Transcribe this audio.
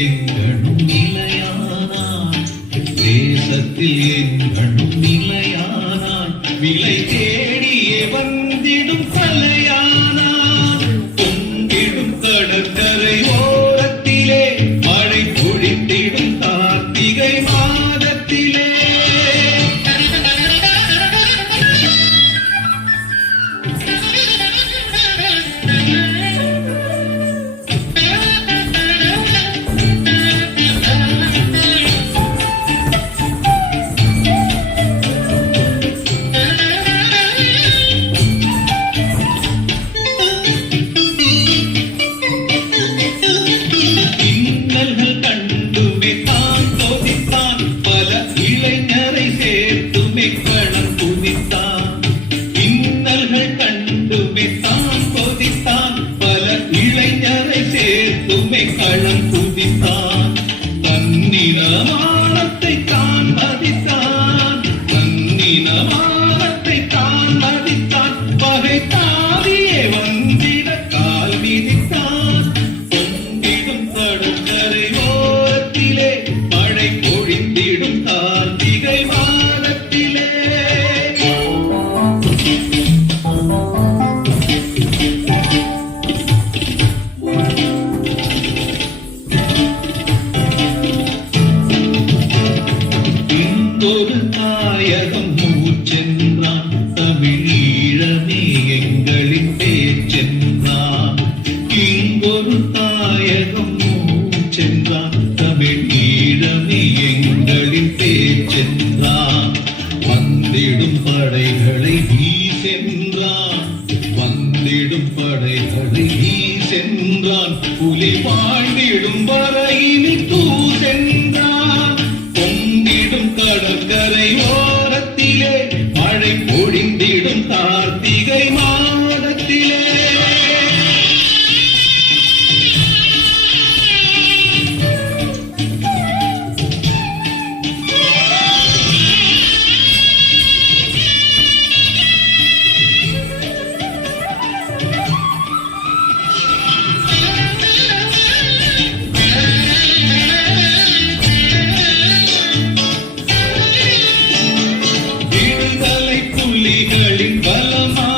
எங்கணும் நிலையானான், தேசத்தில் எங்கணும் நிலையானான், விலை தேடியே வந்திடும் தலையானான். பொங்கிடும் கடற்கரை ஓரத்திலே மழை பொழிந்திடும் கார்த்திகை மாதத்திலே. களம் குதித்தான், தன்னினமானத்தை தான் மதித்தான், தன்னினமானத்தை தான் மதித்தான், பகை தாவியே வந்திட கால் மிதித்தான். பொங்கிடும் கடற்கரை ஓரத்திலே மழை பொழிந்திடும் கார்த்திகை மாதத்திலே. ஒரு தாயகம் மூச்சென்றான், தமிழீழமே எங்களின் பேச்சென்றான். இங்கொரு தாயகம் மூச்சென்றான், தமிழீழமே எங்களின் பேச்சென்றான். வந்திடும் படைகளை வீசென்றான், வந்திடும் படைகளை வீசென்றான், புலி வாழ்ந்திடும் வரையினில் தூசென்றான். பொங்கிடும் கடற்கரை ஓரத்திலே மழை பொழிந்திடும் கார்த்திகை மாதத்திலே. புலிகளின் பலமா